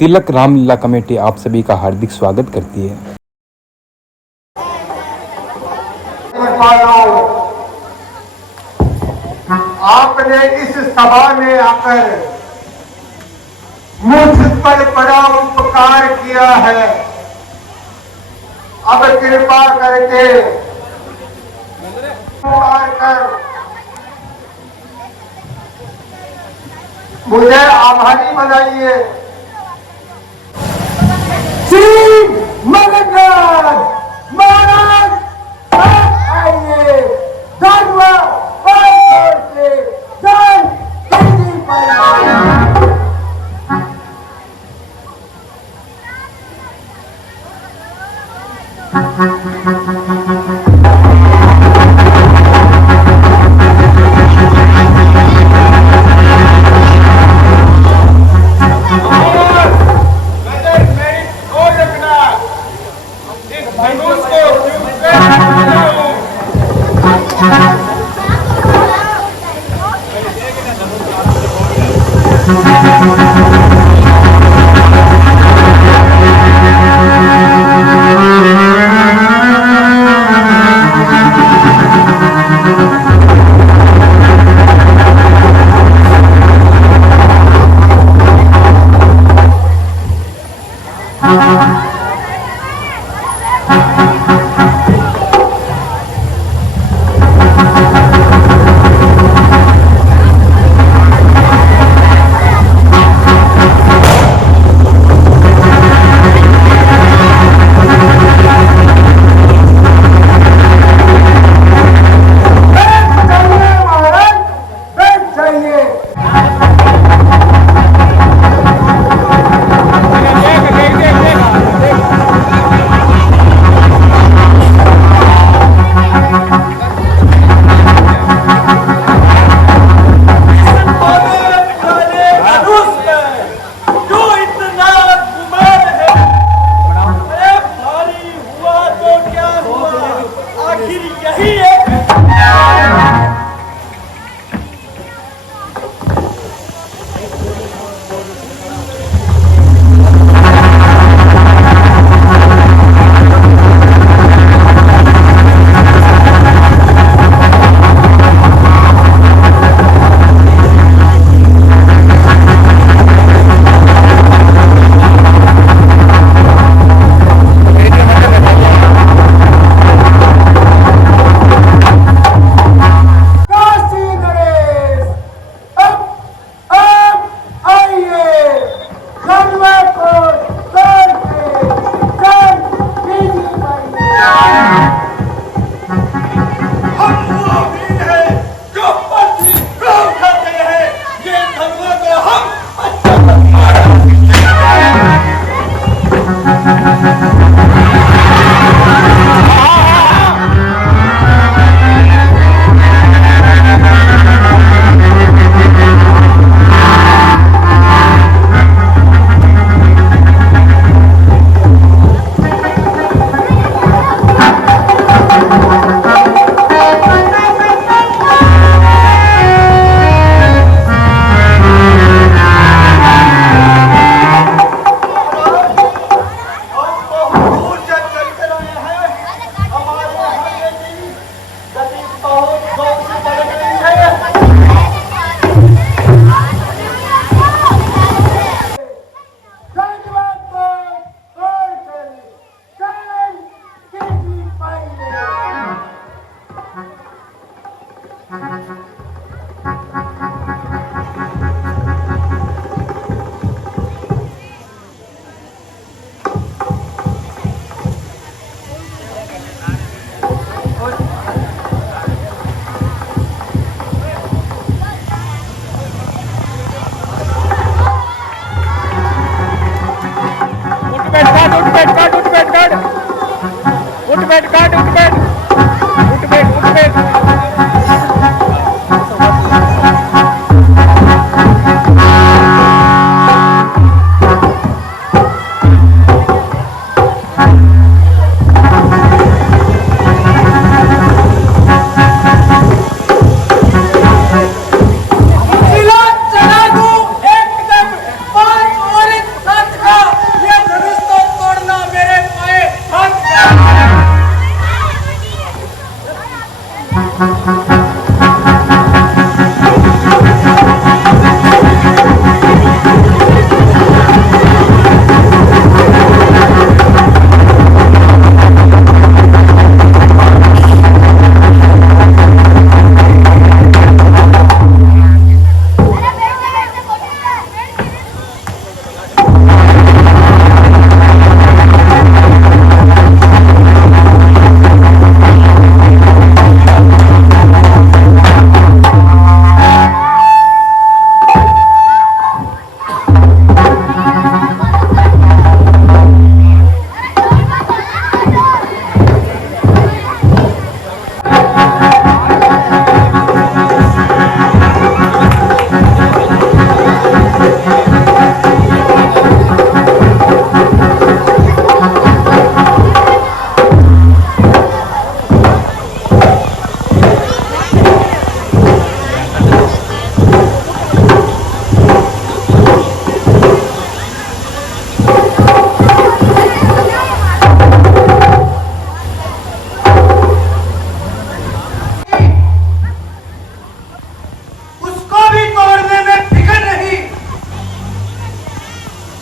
तिलक Ramlila committee आप सभी का हार्दिक स्वागत करती है। आपने इस सभा में आकर मुझ पर बड़ा उपकार किया है। अब कृपा करके उपकार कर मुझे आभारी बनाइए। श्री मगनराज महाराज आइए। धन्यवाद से जय हिंदी परिवार।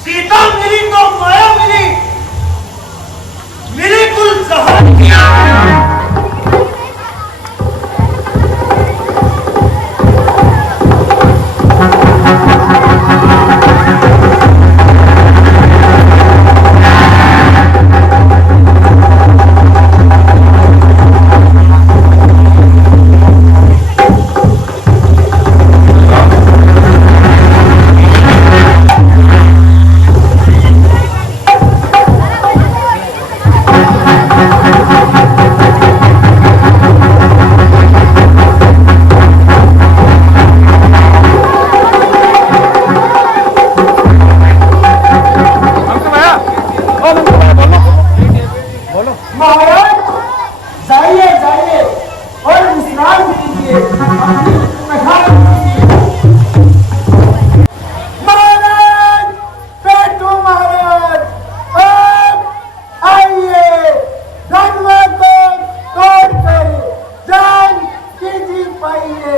सीता मिली तो माया मिली, मिली कुल जहान। महाराज जाइए जाइए और विश्राम कीजिए, अपनी पठार महाराज, बैठो महाराज, अब आइए, धनवाद को तोड़ कर जान कीजिए पाइए।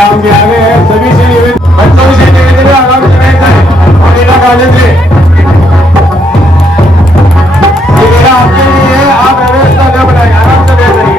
आराम के आगे है, सभी से निवेदन, बच्चों से निवेदन है, आराम से बैठे और इलाका वाले से ये मेरा आपके लिए है, आप व्यवस्था न बनाए, आराम से बैठ जाइए।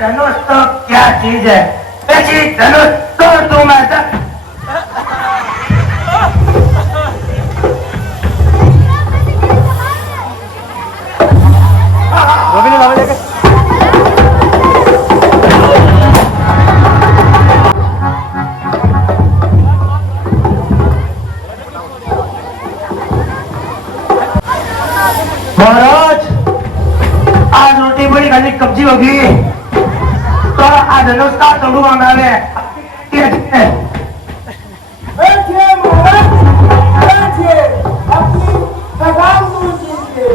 धनुष तो क्या चीज है, ऐसी धनुष तोड़ दूं मैं तो। महाराज आज रोटी बड़ी खाली कब्जी होगी तो आज धनुष का तोड़ू मांगा बैठिए महाराज, बैठिए, अपनी थकान दूर कीजिए।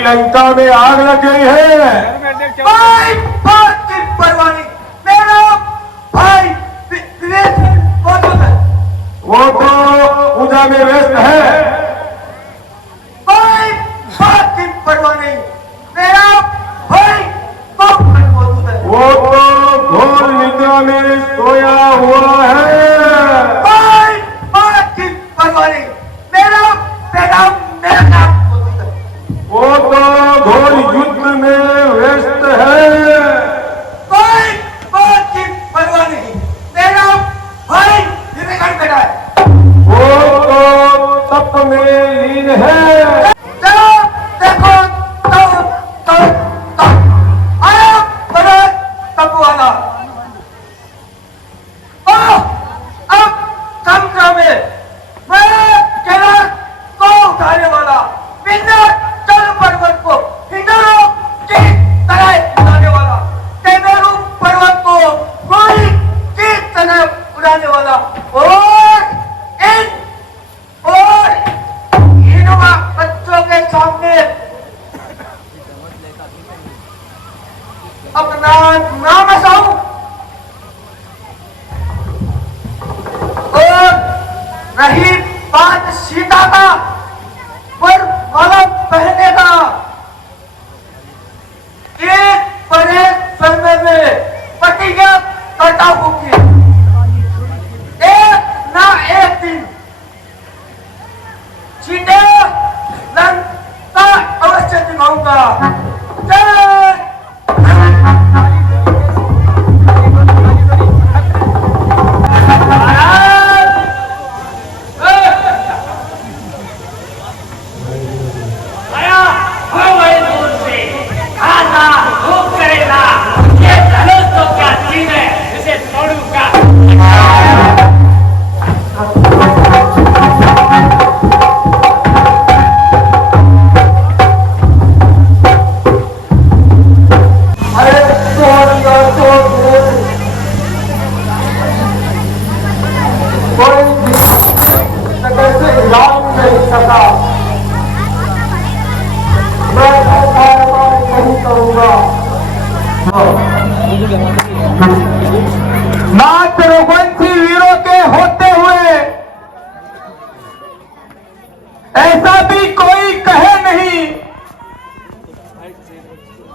लंका में आग लग गई है। भाई बात की परवाह नहीं, मेरा भाई विवेक मौजूद है। वो तो पूजा में व्यस्त है। भाई बात की परवाह नहीं, मेरा भाई मौजूद है। वो तो घोर निद्रा में सोया हुआ है। भाई बात की परवाह नहीं, मेरा बेटा मेरे साथ मौजूद है। वो तो घोर युद्ध में व्यस्त है। भाई बात की परवाह नहीं, मेरा भाई विवेकानंद बेटा है। वो तो तप में लीन है। चलो देखो तो आया बड़ा तपवाला। अब समुद्र में मैं कैलाश को उठाने वाला विंध्याचल पर्वत को हिंडोरों की तरह उड़ाने वाला, टेमेरू पर्वत को घोड़ी की तरह उड़ाने वाला और इनोवा बच्चों के सामने अपना नाम हसाऊं और रही बात सीता का पर माला पहने का, एक बड़े समय में प्रतिज्ञा करता हूं कि एक ना एक दिन सीधे लंका अवश्य दिखाऊंगा। जय मात्र रघुवंशी वीरों के होते हुए ऐसा भी कोई कहे नहीं,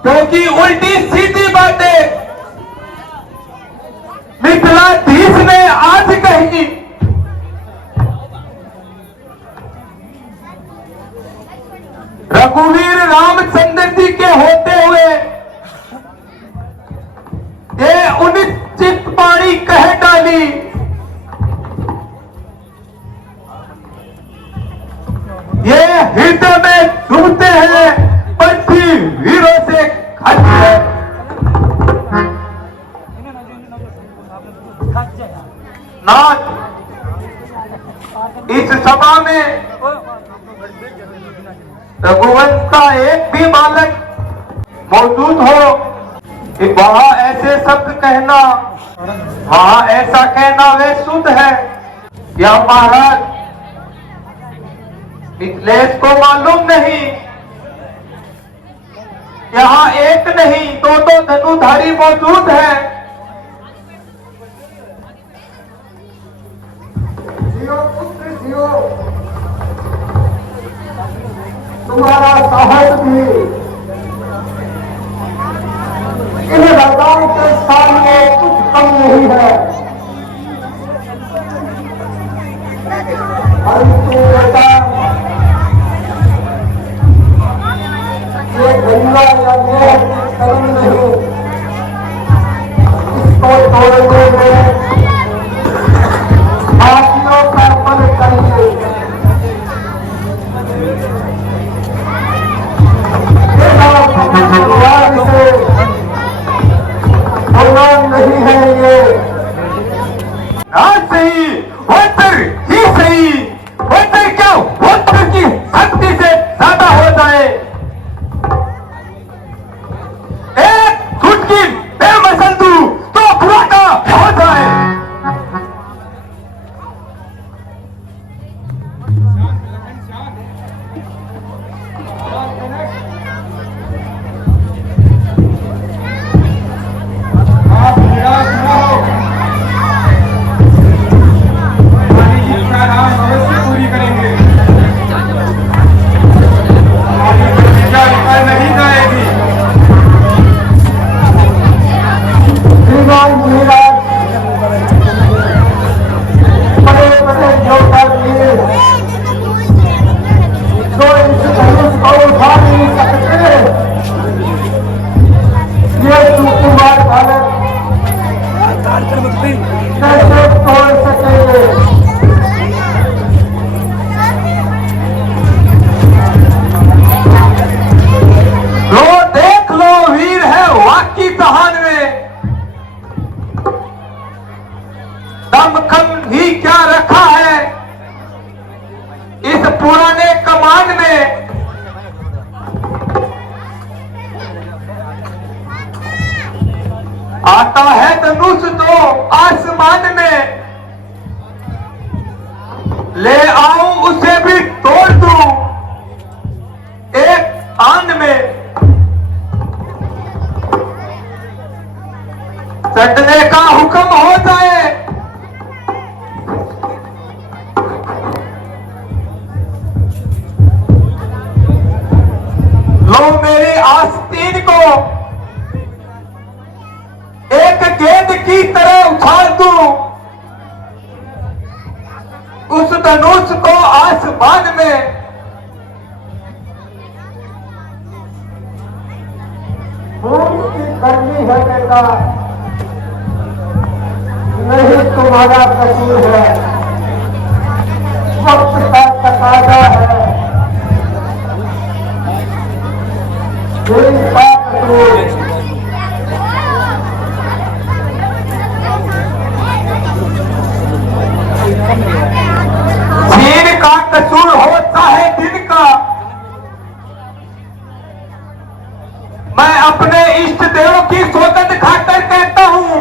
क्योंकि उल्टी सीधी बातें मिथिलाधीश ने आज कही। रघुवीर रामचंद्र जी के होते हुए ये उनिश्चित वाणी कह डाली। ये हृदय में डूबते हैं पंथी वीरों से खाते। नाथ इस सभा में रघुवंश का एक भी बालक मौजूद हो कि वहां ऐसे शब्द कहना, वहां ऐसा कहना वे शुद्ध है या महाराज मिथिलेश को मालूम नहीं। यहाँ एक नहीं दो धनुधारी मौजूद है। जियो पुत्र जियो, तुम्हारा साहस भी इन राजाओं के सामने कुछ कम नहीं है। बेटा ये गंगा या मोह कर्म नहीं, इसको तोड़ने में हाथियों का बल चाहिए। भगवान नहीं है ये, आज सही वस्त्र ही सही, वस्त्र क्या वस्त्र की शक्ति से ज्यादा हो जाए। एक छुटकी बेमसंदू तो बुरा का हो जाए। पुराने कमान में आता है धनुष तो आसमान में, ले आऊं उसे भी तोड़ दूं एक आन में। चटने का हुक्म हो जाए लो मेरी आस्तीन को एक गेंद की तरह उछाल दूं उस धनुष को आसमान में। खून की करनी है बेटा, नहीं तुम्हारा कसूर है, वक्त का तकाजा है, दिल का कसूर। चीन का कसूर होता है दिन का। मैं अपने इष्ट देवों की सौगंध खाकर कहता हूं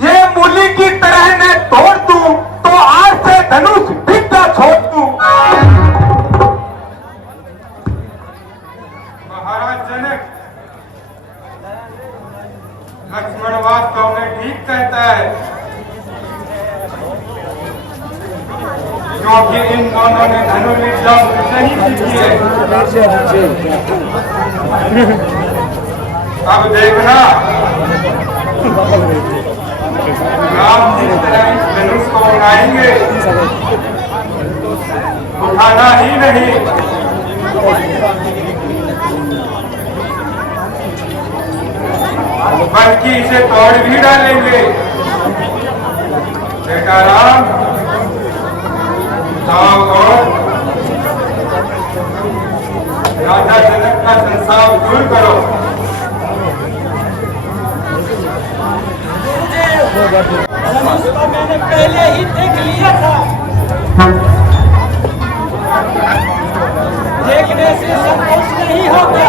ये मूली की तरह मैं तोड़ दूं तो आज से धनुष बिगड़ा छोड़ दूं। महाराज जनक, लक्ष्मण वास्तव में ठीक कहता है, क्योंकि इन दोनों ने धनुर्विद्या मुझसे ही सीखी है। अब देखना राम जिस तरह इस धनुष को उठाएंगे, उठाना ही नहीं बल्कि इसे तोड़ भी डालेंगे। बेटा राम, जाओ और राजा जनक का संसार दूर करो। मैंने पहले ही देख लिया था, देखने से संतोष नहीं होगा।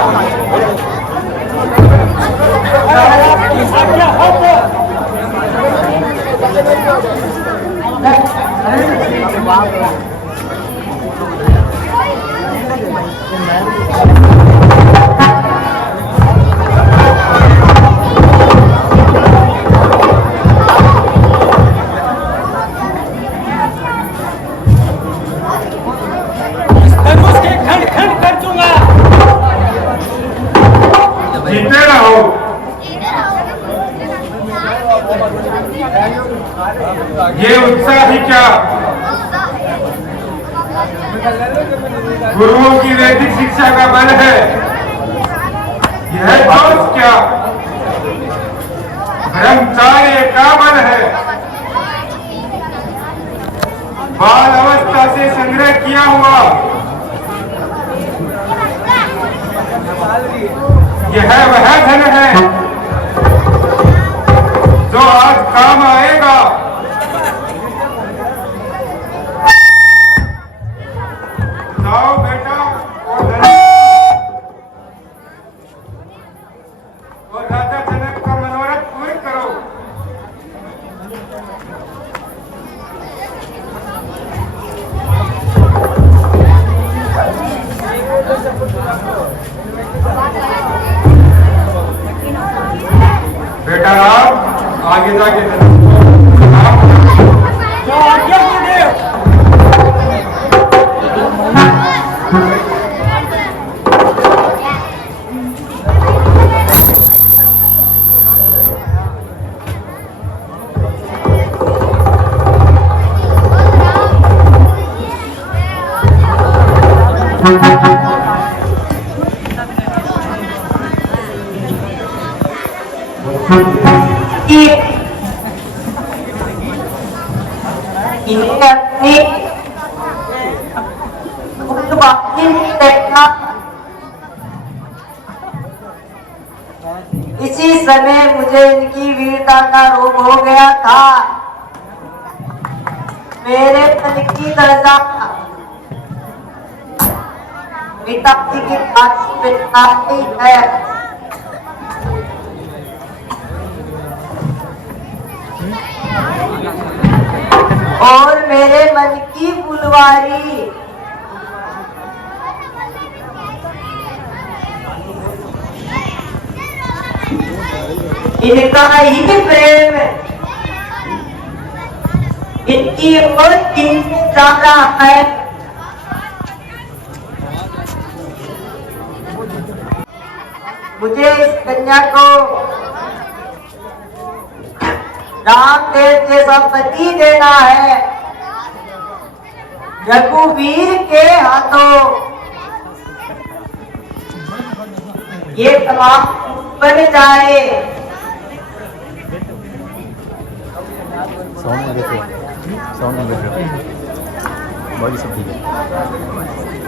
अगर आपकी आज्ञा हो तो धनुष के खंड खंड कर दूंगा। जीते रहो। ये उत्साह ही क्या, गुरुओं की वैदिक शिक्षा का बल है। यह जोश क्या, ब्रह्मचार्य का बल है। बाल अवस्था से संग्रह किया हुआ यह वह धन है जो आज काम आएगा। जाओ बेटा और राजा जनक का मनोरथ पूर्ण करो। बेटा राम, आगे जाके इसी समय मुझे इनकी वीरता का रोग हो गया था। मेरे मन की दशा पिताजी की बात पिताई है। और मेरे मन की फुलवारी इनका ही प्रेम इनकी ओर जाना है। मुझे इस कन्या को रामदेव जैसा पति देना है। रघुवीर के हाथों ये तमाम बन जाए। साउंड में देखो बाकी सब ठीक है।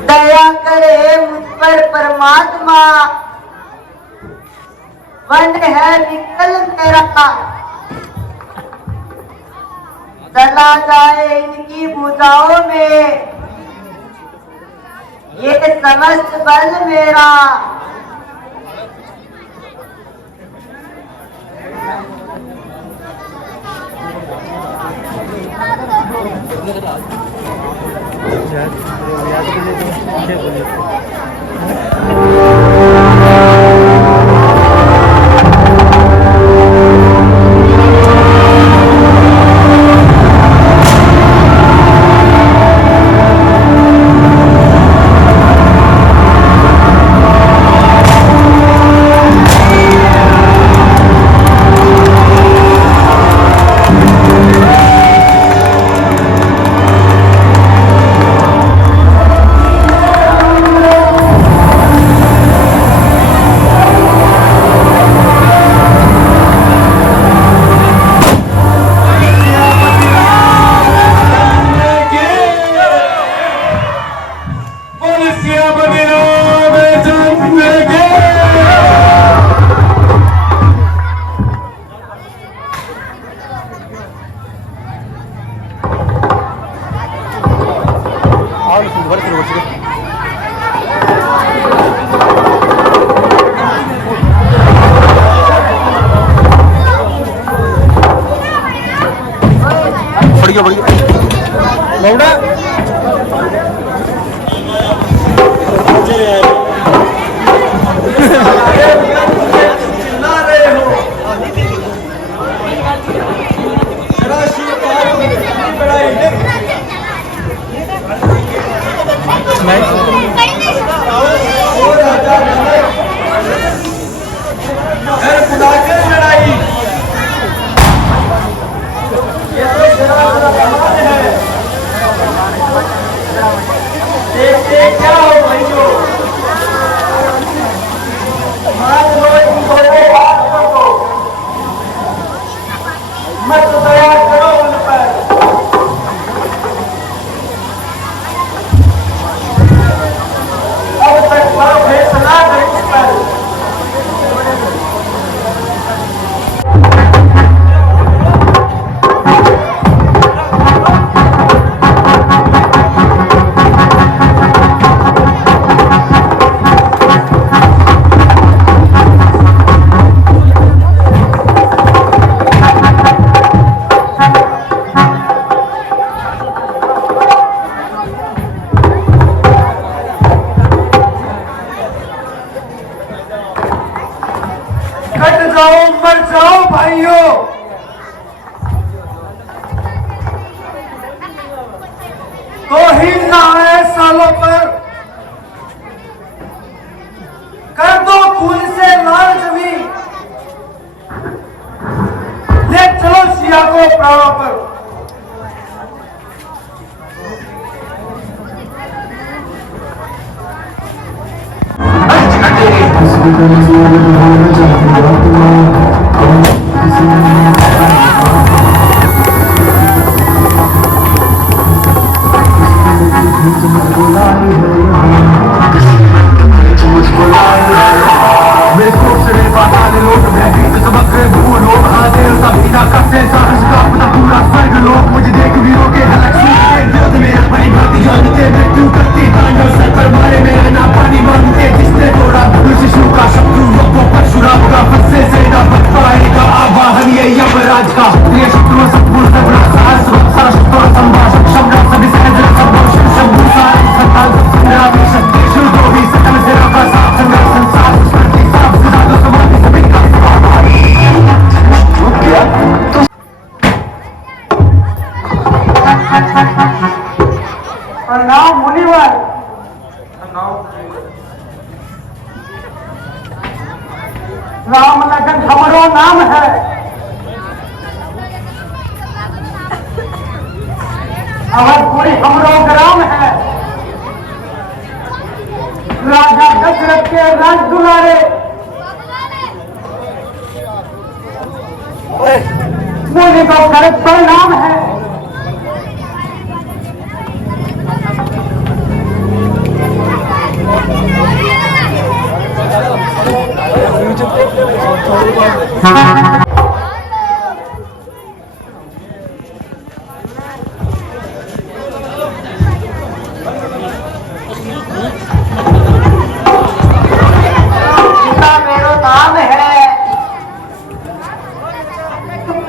दया करे मुझ पर परमात्मा वन है निकल मेरा चला जाए इनकी भुजाओं में ये समस्त बल मेरा। मर जाओ भाइयों। तो ही ना है सालों पर कर दो खून से लाल जमीन ले चलो सिया को प्राणों पर। मुझे देख वीरों के प्रणाम मुनिवर। राम लखन हमारो नाम है। अवधपुरी हमरो ग्राम है। राजा दशरथ के राज दुलारे मुनि को करत प्रणाम है। सीता मेरो नाम है,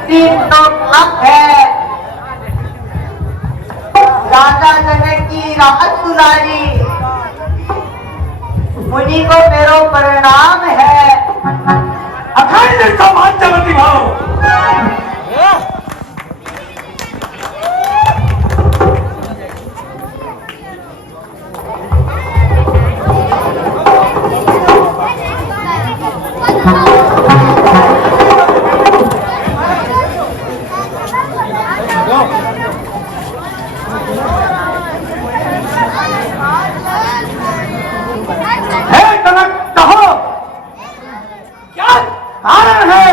तीन तो नाम है। राजा जनक की राहत दुलारी, मुनि को मेरो प्रणाम है। अखंड समाजवती भाव। कारण है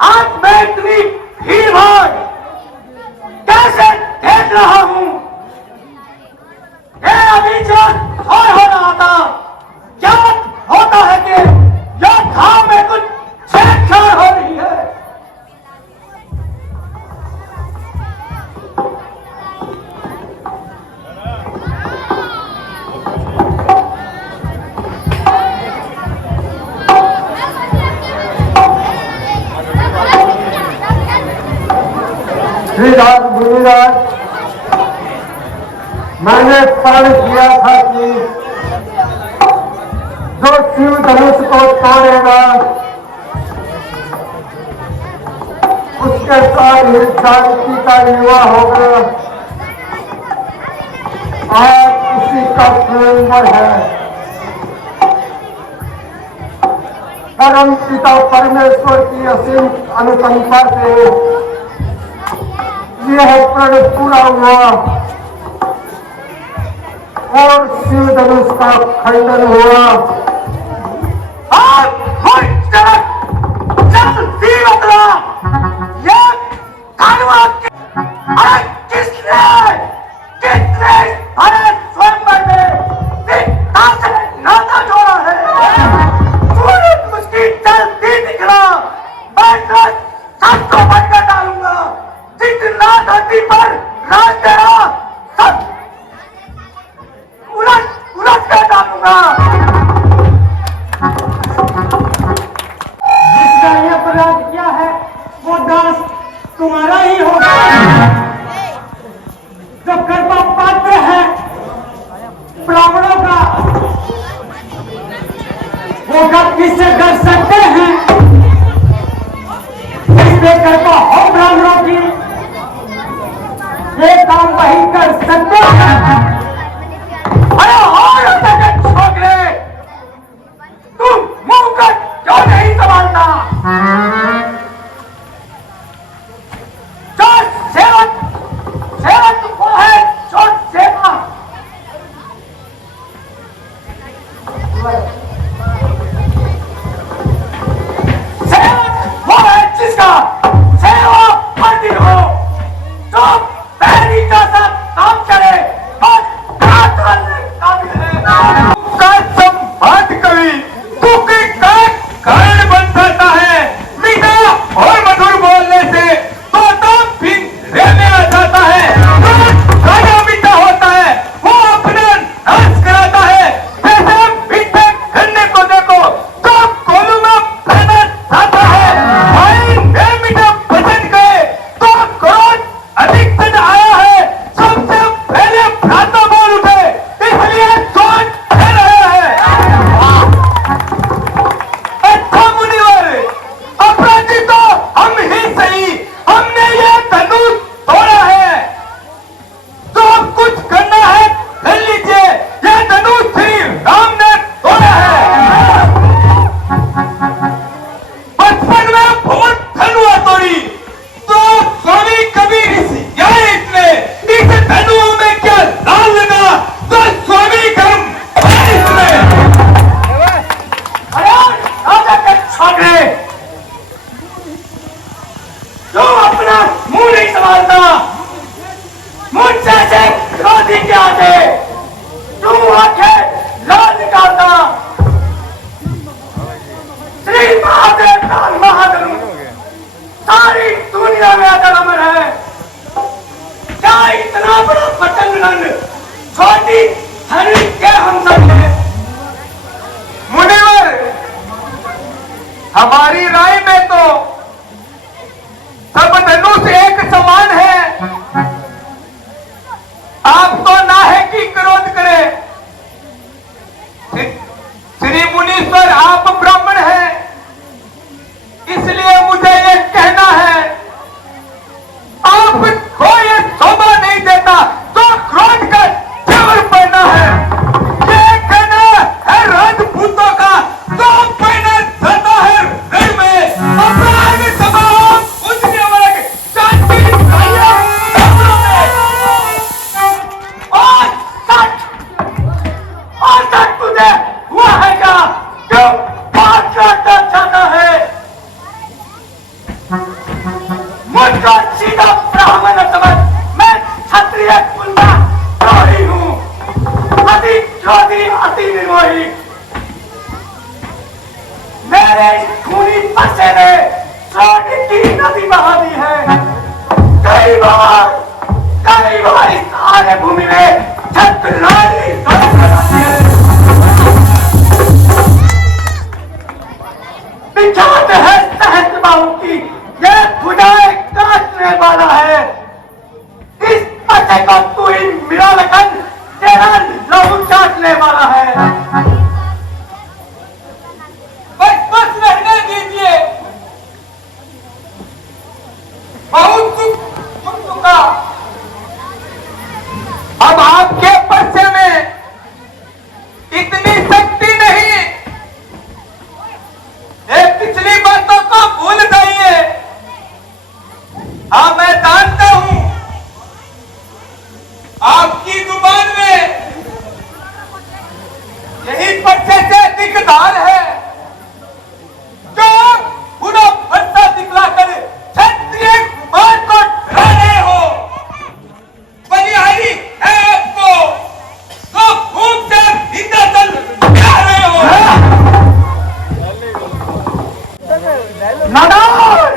आज मैं इतनी भीड़ भाड़ कैसे देख रहा हूं। ये अभी जो हो रहा था, क्या होता है कि यह घाव में कुछ छेड़छाड़ हो रही है। श्रीराज गुरुराज, मैंने प्रण किया था कि जो शिव धनुष को तोड़ेगा उसके साथ ही शांति का युवा होगा। आज उसी का स्वयंवर है। परम पिता परमेश्वर की असीम अनुकंपा से यह प्रण पूरा हुआ और शिव धनुष का खंडन हुआ। किसने भारत स्वयंवर में नाता जोड़ा है। सूरज उसकी जलती दिखला, मैं सबको बनकर डालूंगा। जितना धरती पर राज तेरा सब उलट कर डालूंगा। जिसने ये अपराध किया है वो दास तुम्हारा ही होगा। जो कृपा पात्र है ब्राह्मणों का, वो कब किससे डर सकते हैं। इससे कृपा हो ब्राह्मणों की, ये काम वही कर सकते हैं। अरे और छोकरे, तुम मुंह कर क्यों नहीं संभालता। जो सेवक वो है जो सेवा। सेवक वो है जिसका सेवा मंदिर हो, जो पहली का सब काम करे और का इतना बड़ा पतंगन छोटी हरी के हम सब हैं। मुनिवर, हमारी राय में तो सब धनुष एक समान है। आप तो ना है कि क्रोध करे। श्री मुनीश्वर, आप ब्राह्मण हैं, इसलिए मुझे ये कहना है, आपको ये शोभा नहीं देता तो क्रोध का जेवर पहना है। ये कहना है राजपूतों का तो पहना जाता है रण में। अपराध तमाम पूजनीय वर्ग जाति भाइयों बहनों में। और तक तुझे हुआ है क्या? क्यों बात करना चाहता है? मुझको सीधा ब्राह्मण समझ, मैं क्षत्रिय कुल का द्रोही हूँ, अति क्रोधी, अति निर्मोही। मेरे खूनी बच्चे ने सोने की नदी बहा दी है। कई बार इस आर्य भूमि में छत्राली बिछाते है सहस्त्र बाहु की, ये भुजाएं काटने वाला है। इस बच्चे को तू ही मिला लखन, तेरा लहू चाटने वाला है। बस रहने दीजिए, बहुत सुन चुका। अब आपके पर्चे में इतनी शक्ति नहीं। पिछली बातों को भूल जाइए। हाँ, मैं जानता हूं आपकी जुबान में यही पर्चे से दिखदार है जो बुरा भट्टा दिखलाकर क्षत्रिय कुमार को डरा रहे हो। बलिहारी है आपको तो खूब से भीतर चल जा रहे हो। नादान,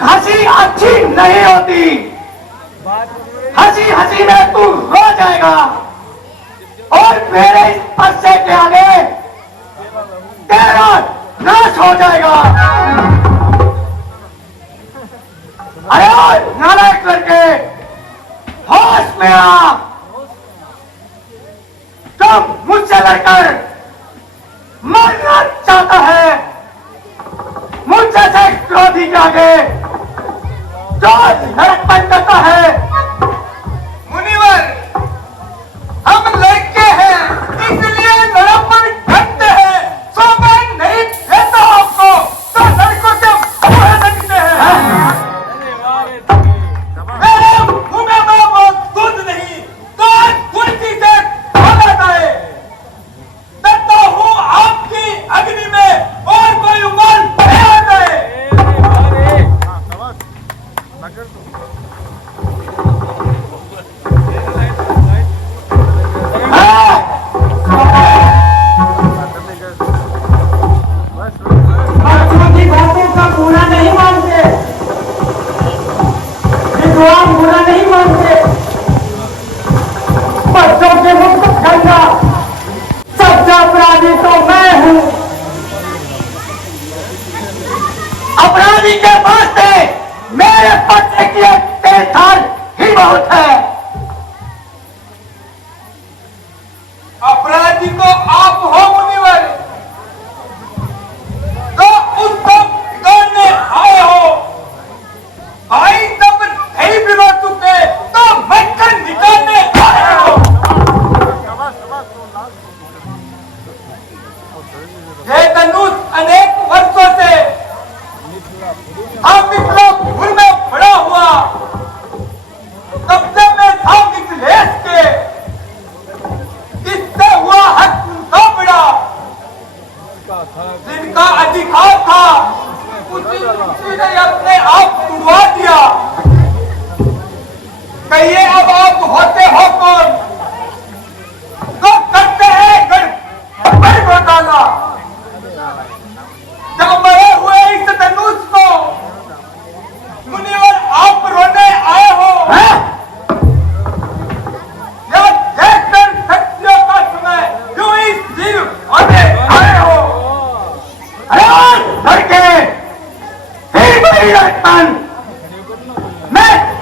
हंसी अच्छी नहीं होती। हंसी हंसी में तू रो जाएगा और मेरे इस पर्चे के आगे तेरा नाश हो जाएगा। अरे नालायक लड़के, होश में आ। तुम मुझसे लड़कर मरना चाहता है। मुझसे से क्रोधी के आगे जो लड़कपन करता है। मुनिवर, हम लड़के हैं इसलिए लड़कपन करते हैं। सो मैं नहीं देता आपको तो लड़कों के मुंह लगते हैं। मेरे मुंह में वो दूध नहीं तो कुर्सी से खोला जाए। डरता हूँ आपकी अग्नि में और कोई उमल नहीं आ जाए। बच्चों की बातों का बुरा नहीं मानते, विद्वान बुरा नहीं मानते। बच्चों के मुक्त करना सबसे अपराधी तो मैं हूँ। अपराधी के वास्ते मेरे पत्ते की एक तेज-धार ही बहुत है। अपराधी तो आप हो मुनिवर, तो उसको बिगाड़ने आए हो। भाई जब नहीं बिगड़ चुके तो मक्खन निकालने आए हो। ये धनुष अनेक वर्षों से आप इतना भूल में पड़ा हुआ, तब से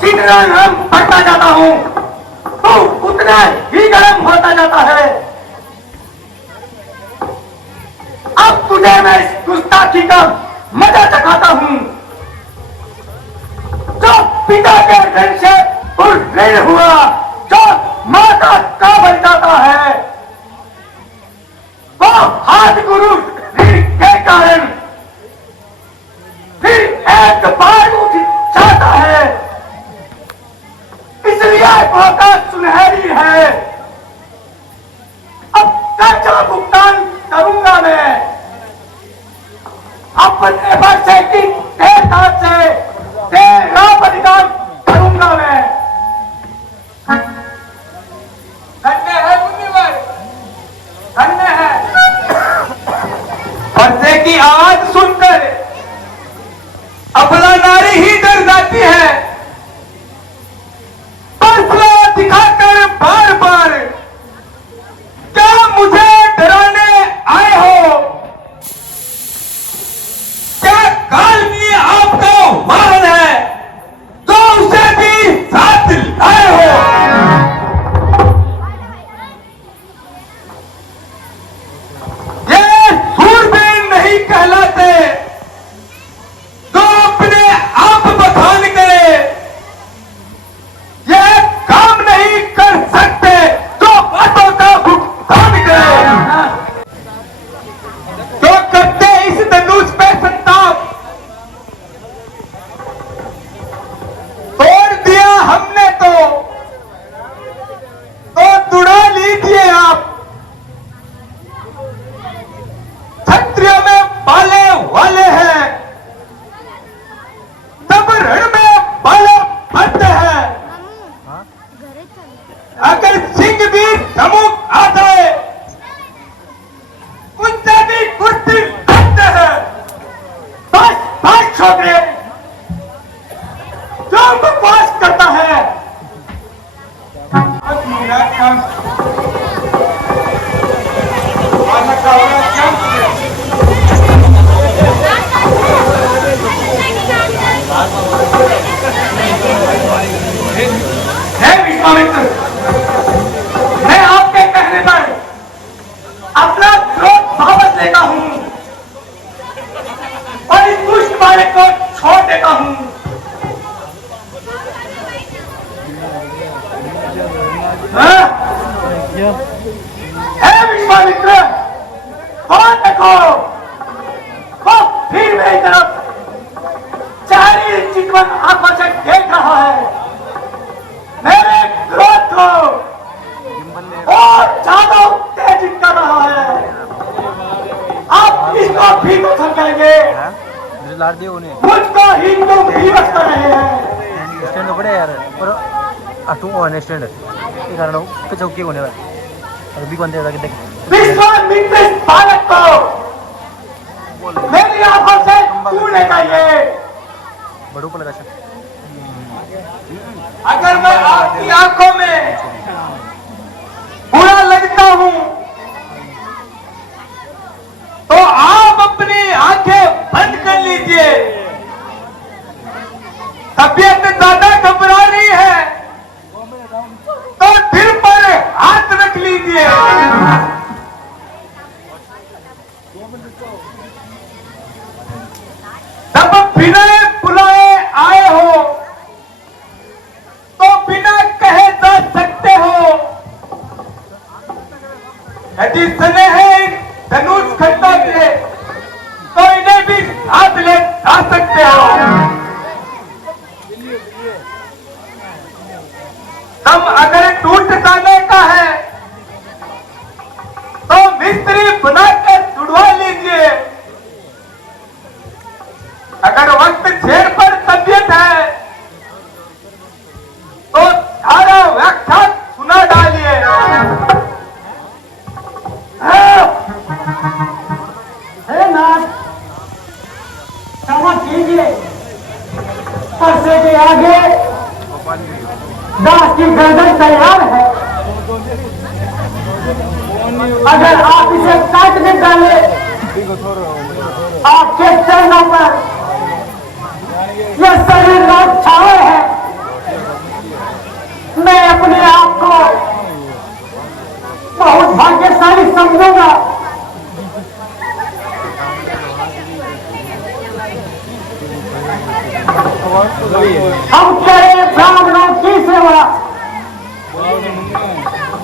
जितना गर्म बढ़ता जाता हूं तो उतना ही गर्म होता जाता है। अब तुझे मैं इस गुस्ताखी का मजा चखाता हूं जो पिता के ऋण से ऋण हुआ, जो माता का बन जाता है, वो हाथ गुरु ऋण के कारण फिर एक बार उठ जाता है। इसलिए मौका सुनहरी है। अब कर्जा भुगतान करूंगा मैं अपने बच्चे की देवता से, तेरा बलिदान करूंगा मैं। धन्य है मुनिवर, धन्य है। पर्दे की आवाज सुनकर अबला नारी ही डर जाती है। पर्दा दिखाकर बार बार क्या मुझे डराने आए हो? क्या काल में आपका वाहन है तो उसे भी साथ लाए हो? ये सूरबीर नहीं कहलाते तो अपने आप बखान करे। ये काम नहीं कर सकते तो बातों का भुगतान करे। तो करते इस धनुष पे संताप, तोड़ दिया हमने तो तुड़ा लीजिए आप। क्षत्रियों में पाले वाले हैं, तब रण में पाले पड़ते हैं। अगर सिंह भी सम्मुख आ जाए उनसे भी कुर्सी करते हैं। बस छोकरे जो बकवास करता है विश्वामित्र, मैं आपके कहने पर अपना क्रोध वापस लेता हूं और इस दुष्ट बालक को छोड़ देता हूं। हे विश्वामित्र, कौन देखो वो फिर मेरी तरफ चारी चितवन आंखों से देख रहा है। मेरे क्रोध को और ज्यादा उत्तेजित कर रहा है। आप इसको भी तो समझेंगे, मुझको ही तुम विवश कर रहे हैं। स्टैंड पड़े यार पर आटू ऑन स्टैंड ये कारण पे चौकी होने वाला और भी कौन देगा देख विश्वामित्र इस बालक को मेरी आंखों से दूर चाहिए। बड़ू पर लगा अगर मैं आपकी आंखों में बुरा लगता हूं तो आप अपनी आंखें बंद कर लीजिए। तबीयत ज्यादा घबरा रही है तो दिल पर हाथ रख लीजिए। जब बिना बुलाए आए हो तो बिना कहे जा सकते हो। यदि सने हैं धनुष खंडों के तो इन्हें भी साथ ले जा सकते हो। दम अगर टूट जाने का है तो मिस्त्री बनाकर जुड़वा लीजिए। अगर वक्त छेड़ पर तबियत है तो सारा व्याख्यान सुना डालिए। हे नाथ, क्षमा कीजिए, पर्दे के आगे दास की गर्दन तैयार है। अगर आप इसे काट दे डाले, आपके चरणों पर यह शरीर नौछावर है। हम करें ब्राह्मणों की सेवा।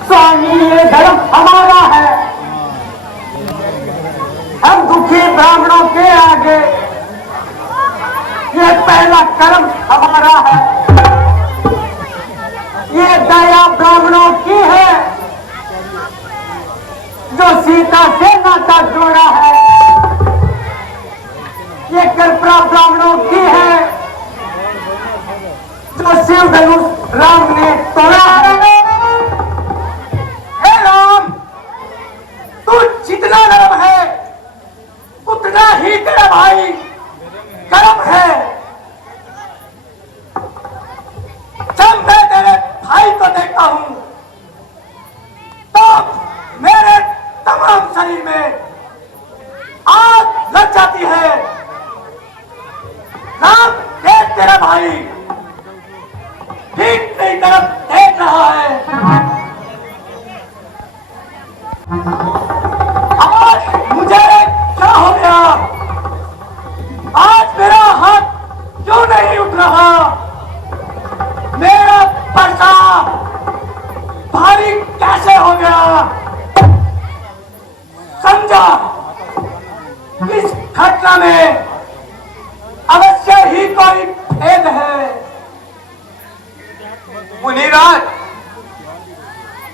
स्वामी ये धर्म हमारा है, हम दुखी ब्राह्मणों के आगे ये पहला कर्म हमारा है। ये दया ब्राह्मणों की है जो सीता से नाता जोड़ा है। ये कृपा ब्राह्मणों की है जो शिव धनुष राम ने तोड़ा है। हे राम, तू जितना नरम है उतना ही तेरा भाई गर्म है। जब मैं तेरे भाई को देखता हूं तो मेरे तमाम शरीर में आग लग जाती है। राम, देख तेरा भाई ठीक तेरी तरफ देख रहा है। आज मुझे क्या हो गया? आज मेरा हाथ क्यों नहीं उठ रहा? मेरा पर्चा भारी कैसे हो गया? समझा, इस घटना में अवश्य ही कोई भेद है। मुनिराज,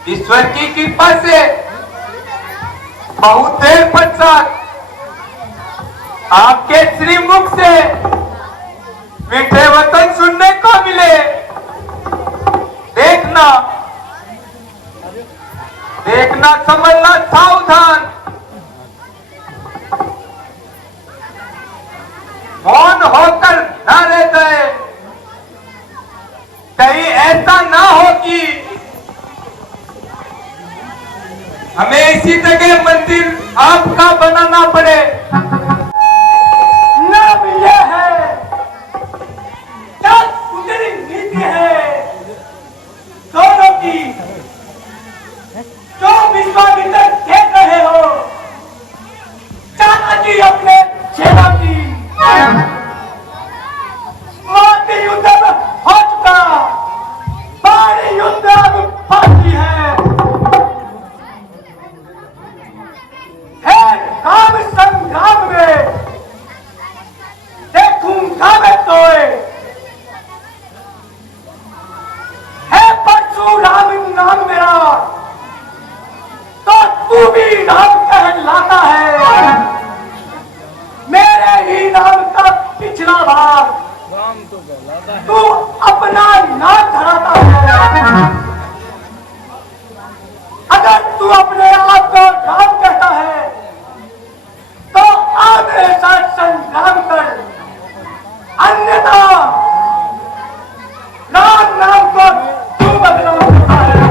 ईश्वर की कृपा से बहुत देर पश्चात आपके श्रीमुख से मीठे वचन सुनने को मिले। देखना देखना, समझना सावधान। मौन होकर न रह जाए। कहीं ऐसा ना हो कि हमें इसी जगह मंदिर आपका बनाना पड़े। नाम यह है, क्या सुंदरी नीति है दोनों की जो विश्वामित्र देख रहे हो। चाणक्य अपने सेवा की माती युद्ध हो चुका, बारी युद्ध अब बाकी है। काम संग्राम में देखूंगा मैं तोए। है परशुराम नाम मेरा तो तू भी राम कहलाता है। मेरे ही नाम का पिछला भाग तू अपना नाम धराता है। अगर तू अपने आप को राम कहता है तो आप मेरे साथ संग्राम कर, अन्यथा राम नाम को तू बदनाम करता है।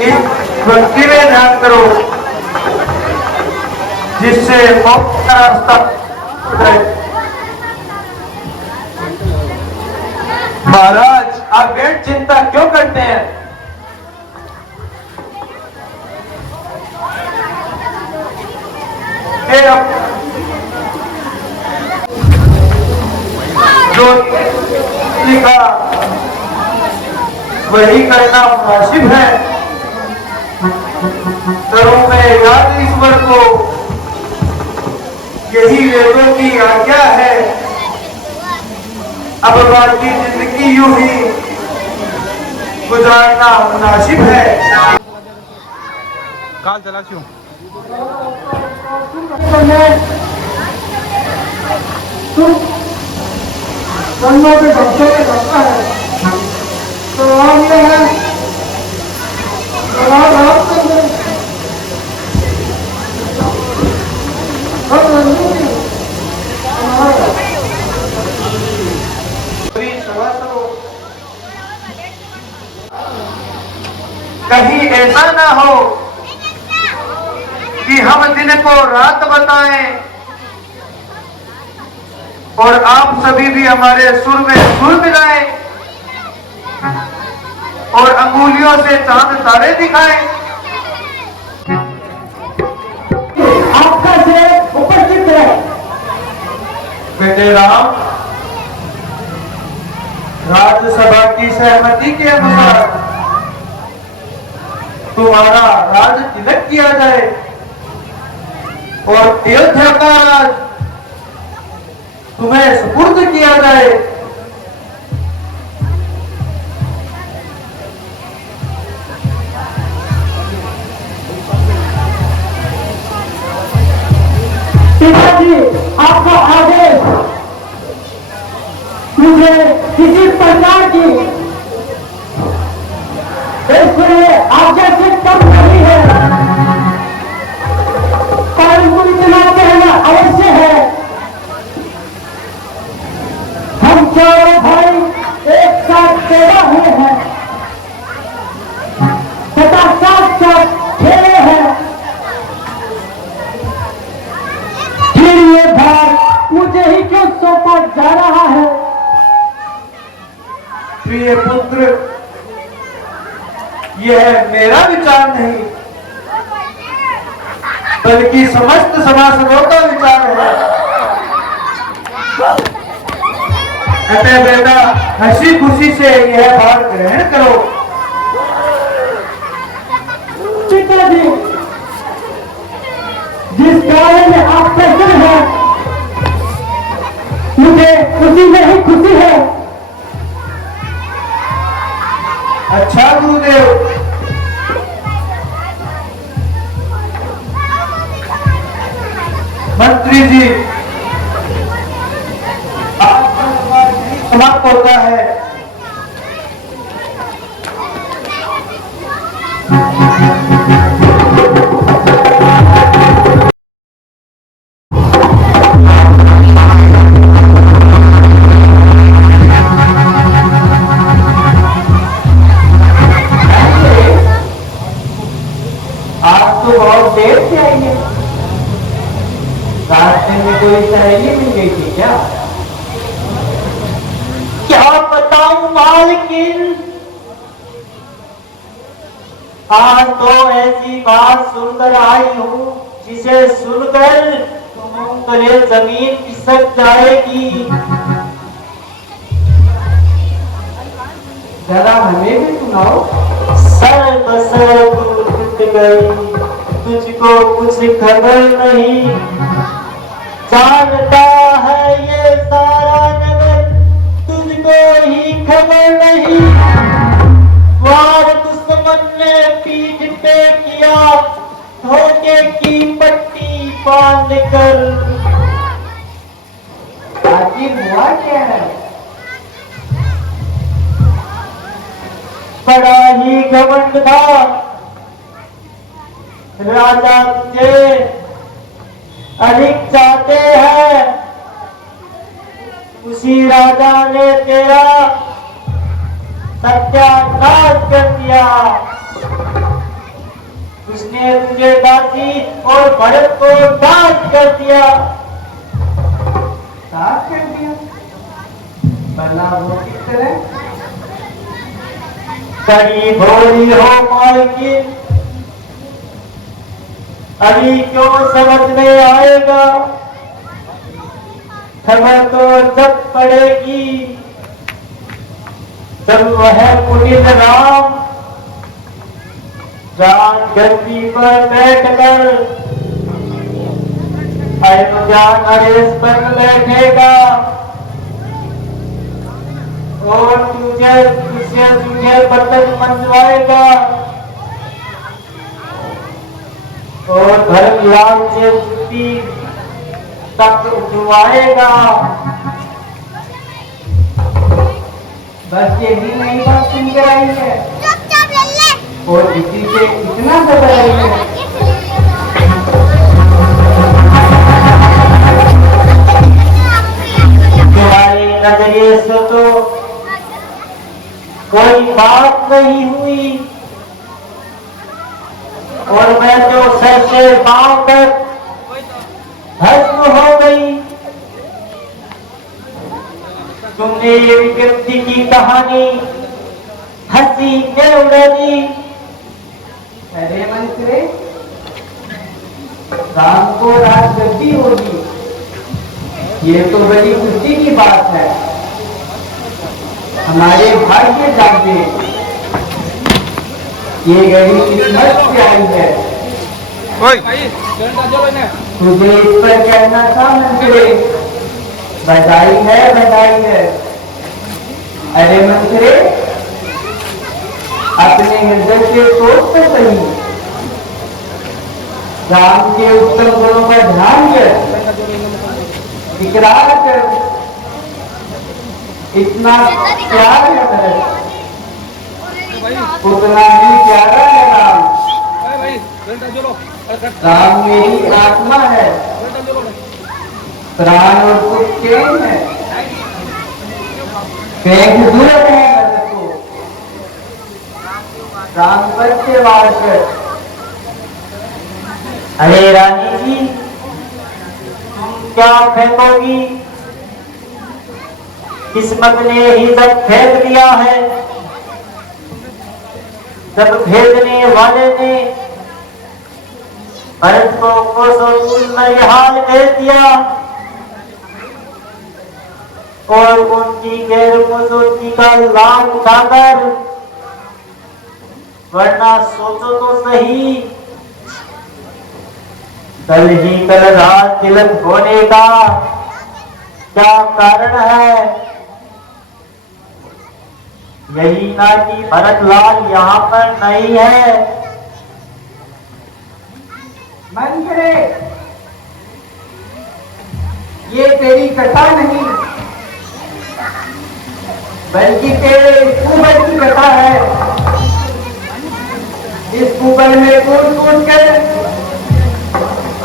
इस भक्ति में ध्यान करो जिससे मोक्ष का रास्ता खुल जाए। महाराज, आप व्यर्थ चिंता क्यों करते हैं? जो लिखा वही करना मुनासिब है। करो मैं याद ईश्वर को, यही वेदों की आज्ञा है। अब बाकी जिंदगी यूं ही गुजारना मुनासिब है। काल चला क्यों? गन्नों के बच्चों में जाता है तो राम ने है कहीं ऐसा ना हो कि हम दिन को रात बताएं और आप सभी भी हमारे सुर में सुर मिलाएं और अंगुलियों से चांद तारे दिखाएं। बेटे राम, राज्यसभा की सहमति के अनुसार तुम्हारा राज तिलक किया जाए और अयोध्या का राज तुम्हें सुपुर्द किया जाए। पिताजी, आपका आदेश मुझे किसी प्रकार की इसलिए आज्ञा से कम नहीं है, परंतु इतना कहना अवश्य है, हम चारों भाई एक साथ पैदा हुए हैं तथा साथ साथ खेले हैं, फिर ये भार मुझे ही क्यों सौंपा जा रहा है? प्रिय पुत्र, यह मेरा विचार नहीं बल्कि समस्त सभासदों का विचार है। अतः बेटा हंसी खुशी से यह भार ग्रहण करो। पिताजी, जिस कार्य में आप प्रसन्न हैं मुझे उसी में ही खुशी है। अच्छा गुरुदेव, मंत्री जी, आपका समाप्त होता है। आप तो बहुत देर से आई है, रास्ते में कोई सहेली मिल गई थी क्या? क्या बताऊं मालकिन, आज तो ऐसी बात सुनकर आई हूँ जिसे सुनकर तुम गले जमीन खिसक जाएगी। जरा हमें भी सुनाओ। सर बसर टूट गई, तुझको कुछ खबर नहीं, जानता है ये सारा नगर, तुझको ही खबर नहीं। वार दुश्मन ने पीठ पे किया, धोखे की पट्टी बांध कर। आखिर हुआ क्या है? बड़ा ही घमंड था राजा, तुझे अधिक चाहते हैं, उसी राजा ने तेरा सत्यानाश कर दिया। उसने तुझे दासी और भरत को दास कर दिया। दास कर दिया? भला वो किस तरह? बड़ी भोली हो मालकिन, अभी क्यों समझ में आएगा, खबर तो जब पड़ेगी जब वह पुनीत राम जान गद्दी पर बैठकर अयोध्या नरेश पर बैठेगा और तुझे बर्तन मंजवाएगा और धर्मलाल से छुट्टी तक उठवाएगा। बस यही नई बात सुनकर आई है और इसी से इतना घबरा रही है। तुम्हारे नजरिए से तो कोई बात नहीं हुई और मैं जो सर से पांव तक भस्म हो गई। तुमने ये विकृति की कहानी हंसी में उड़ा दी। अरे मंत्री, राम को राजगद्दी होगी ये तो बड़ी खुशी की बात है। हमारे भाग्य जागे, ये घड़ी किस्मत से आई है। तुझे इस पर कहना था मंत्रे, बधाई है बधाई है। अरे मंत्रे, अपने हृदय से सोच तो सही, राम के उत्तम गुणों का ध्यान कर, इकरार कर, इतना प्यार है भरत, उतना ही प्यारा है राम। राम मेरी आत्मा है, प्राण और कुछ चैन है। फेंक दूर है भरत को, राम पर से वार कर। अरे रानी जी, क्या फेंकोगी? किस्मत ने ही सब फेंक दिया है। जब भेजने वाले ने भरत को कोसों दूर में हाल भेज दिया और उनकी गैर मौजूदगी का लाभ उठाकर, वरना सोचो तो सही, कल ही कल रात तिलक होने का क्या कारण है? यही ना कि भरत लाल यहाँ पर नहीं है। मंत्रे, ये तेरी कथा नहीं, बल्कि तेरे कुबल की कथा है। इस कुबल में कूद कूद कर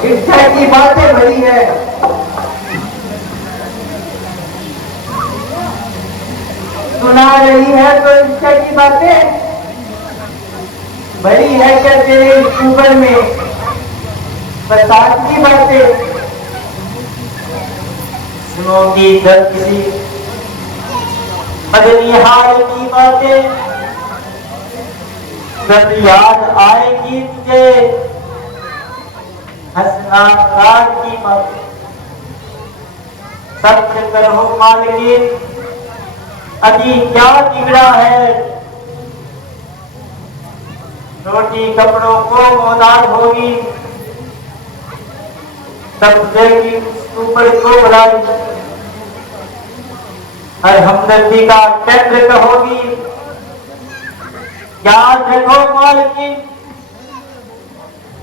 इच्छा की बातें भरी है। सुना रही है तो इच्छा की बातें भरी है क्या तेरे इस कुबल में? बरसात की बातें सुनोगी जब किसी बदली हाल की बातें, जब याद आएगी तुझे हंसना रात की बातें। सत्य करो मालिक, अभी क्या बिगड़ा है? रोटी कपड़ों को मोहताज होगी, तब देगी ऊपर को बुलाई, और हमदर्दी का केंद्र कहोगी। याद रखो मालकिन,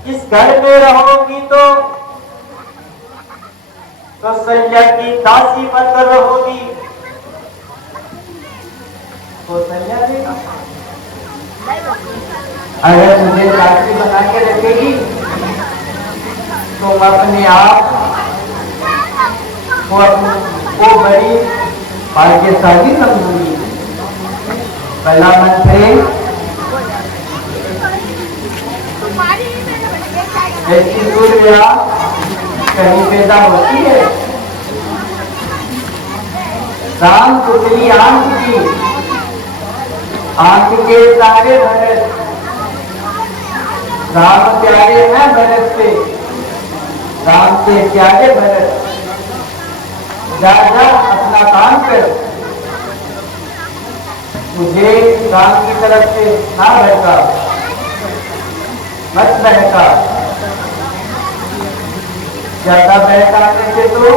इस घर में रहोगी तो कौशल्या की दासी बनकर रहोगी। कौशल्या देगा, अगर मुझे दासी बना के रखेगी तो मैं अपने आप को बड़ी भाग्यशाली समझूंगी। पहला मंत्रे, ऐसी सूर्या कहीं पैदा होती है? राम पुतली आंख की, आंख के तारे भरत, राम प्यारे हैं भरत से, राम से प्यारे भरत। जा जा अपना काम कर, मुझे राम की तरफ से ना बहका, मत बहका। ज्यादा बहकाने से तो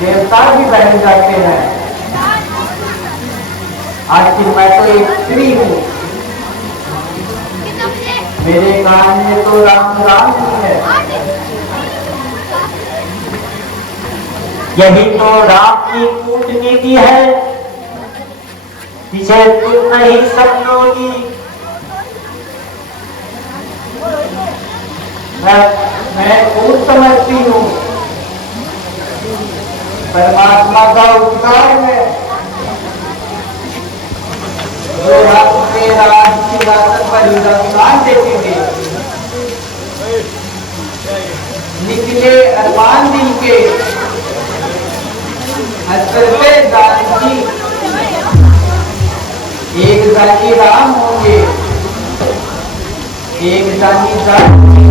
देवता भी बहक जाते हैं। आखिर मैं तो एक स्त्री हूँ, मेरे कान में तो राम राम ही है। यही तो राम की कूटनीति है, जिसे तुम नहीं समझोगी। मैं खूब समझती हूँ, परमात्मा का उपकार है जो अपने राज की रात पर हिंदुस्तान देते थे। निकले अरमान दिल के हसरते जानकी, एक जानी राम होंगे, एक जानी जानकी।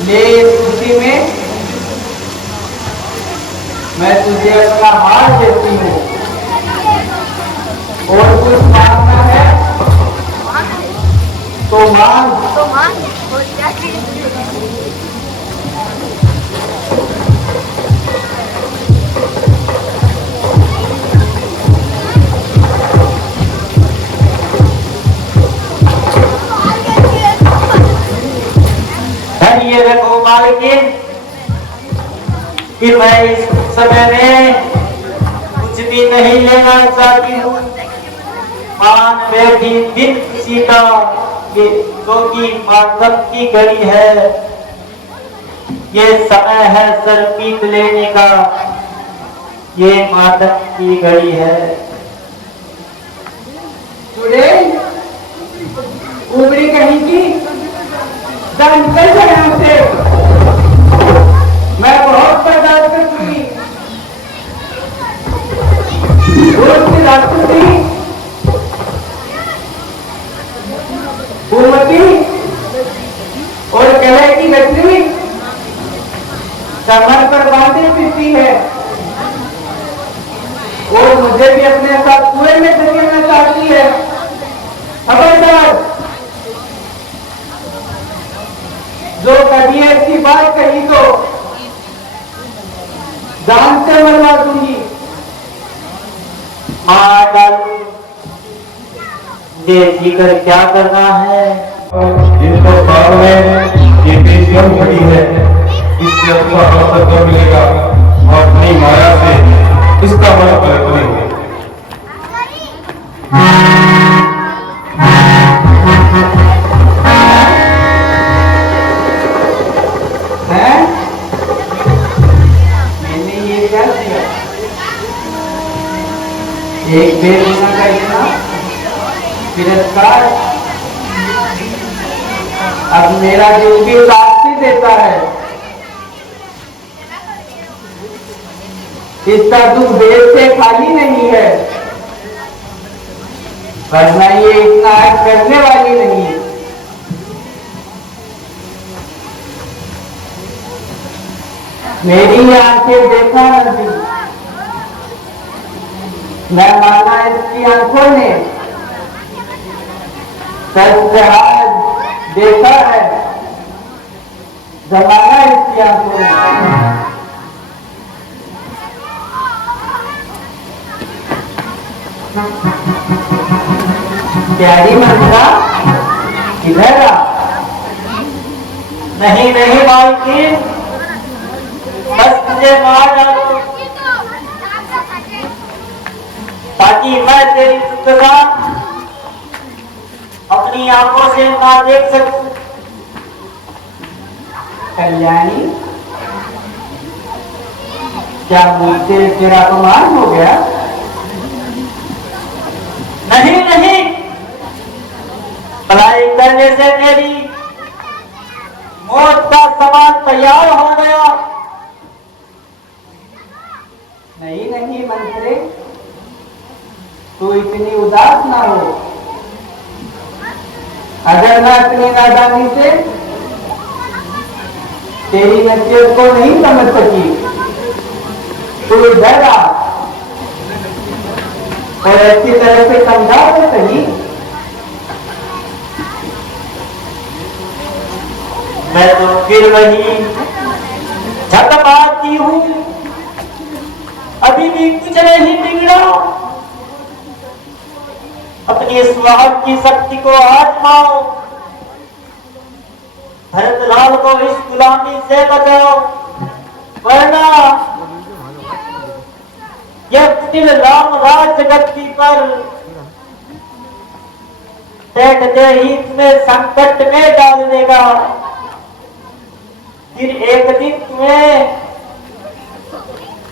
ले खुशी में मैं तुझे अपना हार देती हूँ। और कुछ मांगना है तो मांग। ये रखो मालिकिन कि मैं इस समय में कुछ भी नहीं लेना चाहती हूँ। मान बैठी दिन किसी का क्योंकि मातम की घड़ी है। ये समय है सर पीट लेने का, ये मातम की घड़ी है। सुरे उबरी कहीं की जान निकल जाए हमसे। मैं बहुत बर्दाश्त कर चुकी। उसकी राष्ट्रपति पूर्वती और कलह की गठरी कमर पर बांधे फिरती है और मुझे भी अपने साथ कुएं में धकेलना चाहती है। खबरदार, जो कभी ऐसी बात कही तो जान से मरवा दूंगी। मार डालू, जीकर क्या करना है। जिनको सामने ये पेशियम खड़ी है, इससे अच्छा अवसर तो मिलेगा और अपनी माया से इसका बड़ा फर्क नहीं है। मैंने ये क्या किया? एक बेगुनाह का इतना तिरस्कार। अब मेरा दिल भी साक्षी देता है। इसका दुख देश से खाली नहीं है, वरना ये इतना हट करने वाली नहीं। मेरी आंखें देखा नहीं, मैं माना इसकी आंखों ने सच देखा है, जमाना इसकी आंखों ने। प्यारी मंत्रा किधर आ? नहीं नहीं मालकिन, बस मुझे मार डालो ताकि मैं तेरी दुर्दशा अपनी आंखों से ना देख सकूं। कल्याणी, क्या मुझसे तेरा अपमान हो गया? नहीं नहीं, भलाई करने से मेरी मौत का सामान तैयार हो गया। नहीं नहीं मंत्रे, तू इतनी उदास ना हो। अगर मैं अपनी नादानी से तेरी नसीहत को नहीं समझ सकी, तू इधर आ और अच्छी तरह से समझा तो सही। मैं तो फिर वही झक मारती हूँ, अभी भी कुछ नहीं बिगड़ा। अपनी स्वार्थ की शक्ति को आजमाओ, भरतलाल को इस गुलामी से बचाओ, वरना यह कुटिल राम राज गद्दी पर बैठते ही तुम्हें संकट में डाल देगा। फिर एक दिन तुम्हें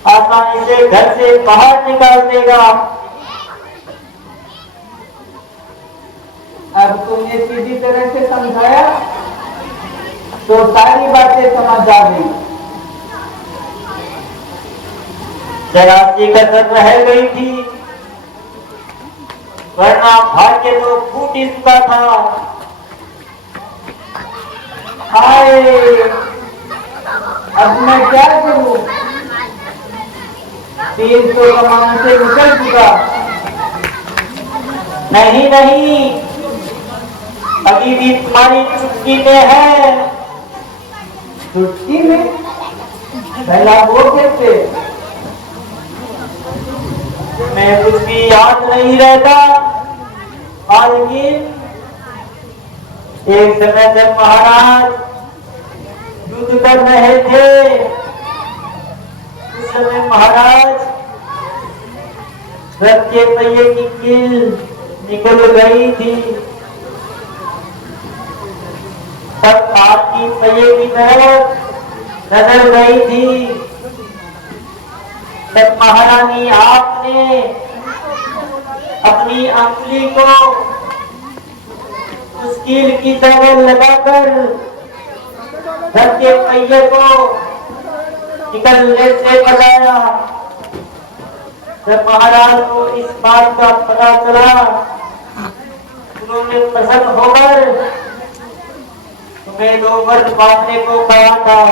आसानी से घर से बाहर निकाल देगा। अब तुमने सीधी तरह से समझाया तो सारी बातें समझ आ गई। जरा सी कसर रह गई थी, वरना भाग्य तो फूट ही चुका था। हाय, अब मैं क्या करूं? तीर तो कमान से निकल चुका। नहीं नहीं, अभी भी तुम्हारी चुटकी में है। चुटकी में? पहला वो कैसे? मैं कुछ भी याद नहीं रहता। लेकिन एक समय जब महाराज युद्ध कर रहे थे, उस समय महाराज रथ के पहिए की कील निकल गई थी। तब आपकी पहिए की तरफ नजर गई थी। तब महारानी आपने अपनी अंगुली को उस कील की तरह लगाकर रथ के पहिए को निकलने से बचाया। जब महाराज को इस बात का पता चला, उन्होंने प्रसन्न होकर तुम्हें 2 वर्ष बांधने को कहा था।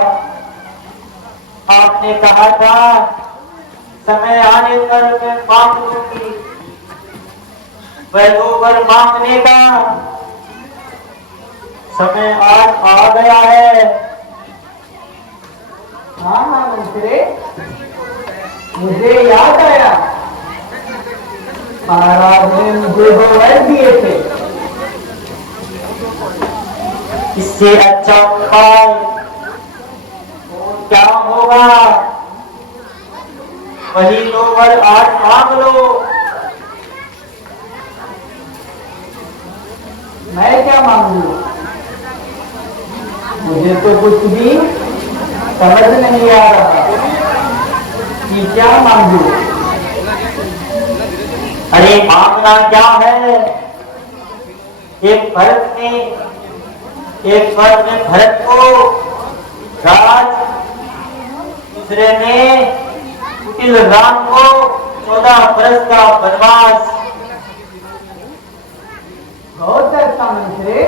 आपने कहा था समय आने पर मैं मांग लूंगी। वह 2 वर्ष मांगने का समय आज आ गया है। हाँ मंत्री, मुझे याद आया, महाराज ने मुझे 2 वर्ष दिए थे। इससे अच्छा उपाय क्या होगा? वही 2 वर्ष आज मांग लो। मैं क्या मांगू? मुझे तो कुछ भी समझ नहीं आ रहा कि क्या मांगू। अरे मांगना क्या है? एक वर्ष में भरत को राज, दूसरे में कुटिल राम को 14 वर्ष का वनवास। बहुत अच्छा मंत्री,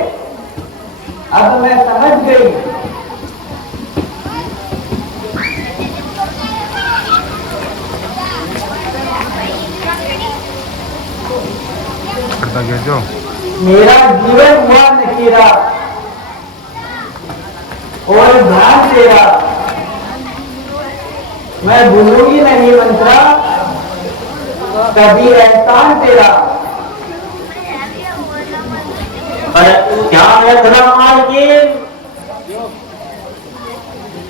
अब मैं समझ गई। मेरा जीवन हुआ नकीरा और ध्यान तेरा। मैं भूलूंगी नहीं मंत्रा, कभी एहसान तेरा। पर तू ध्यान रखना मालकिन,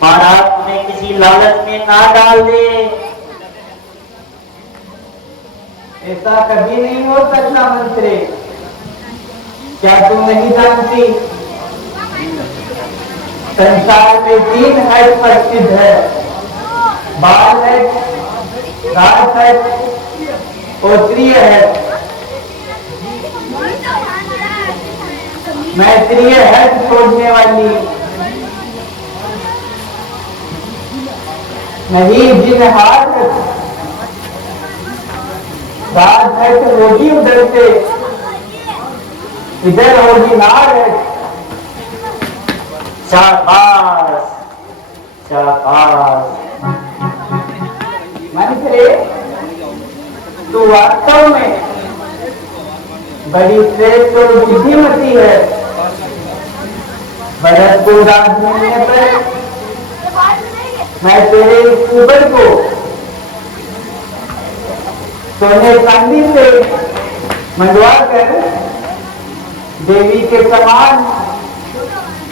महाराज तुम्हें किसी लालच में ना डाल दे। ऐसा कभी नहीं हो सकता मंत्री। क्या तुम नहीं जानती, संसार में 3 हट प्रसिद्ध है, बाल हट, राज हट और प्रिय हट। मैं प्रिय हट छोड़ने वाली नहीं। जिन हाथ राज हट होगी उधर से, इधर होगी नार हट। शाबाश शाबाश मंत्री, तू वास्तव में बड़ी श्रेष्ठ और बुद्धिमती है। भरत को राज मिलने पर मैं तेरे कुबर को सोने चांदी से मंगवा कर देवी के समान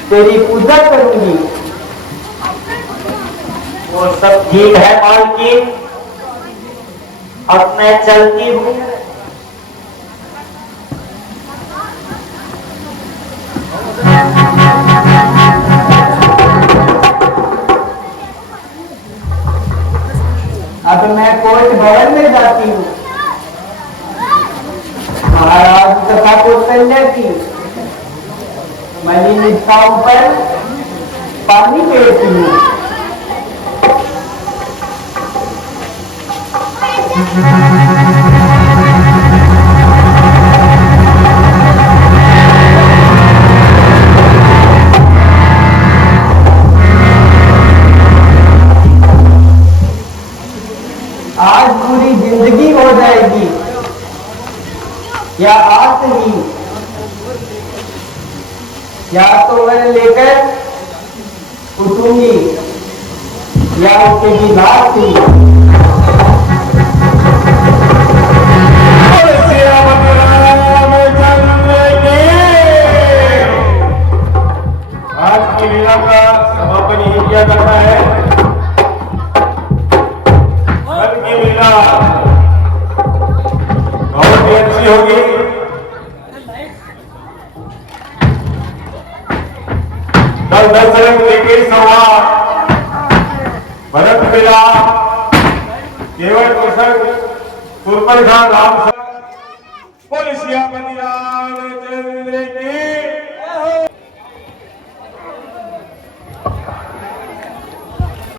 तेरी पूजा करूंगी। वो सब ठीक है मालकिन, अब मैं चलती हूँ। अब मैं कोर्ट भवन में जाती हूँ। महाराज तथा कौशल्या की मलिन इच्छाओं पर पानी फेरती हूँ। आज या तो मैं लेकर उठूंगी या उसके लाश थी। आज की लीला का समापन यही किया जाता है। कल की लीला बहुत ही अच्छी होगी। कल दशरथ लेके सभा भरत मिला केवल प्रसंग सुरपरखान राम बोल श्याम रामचंद्र की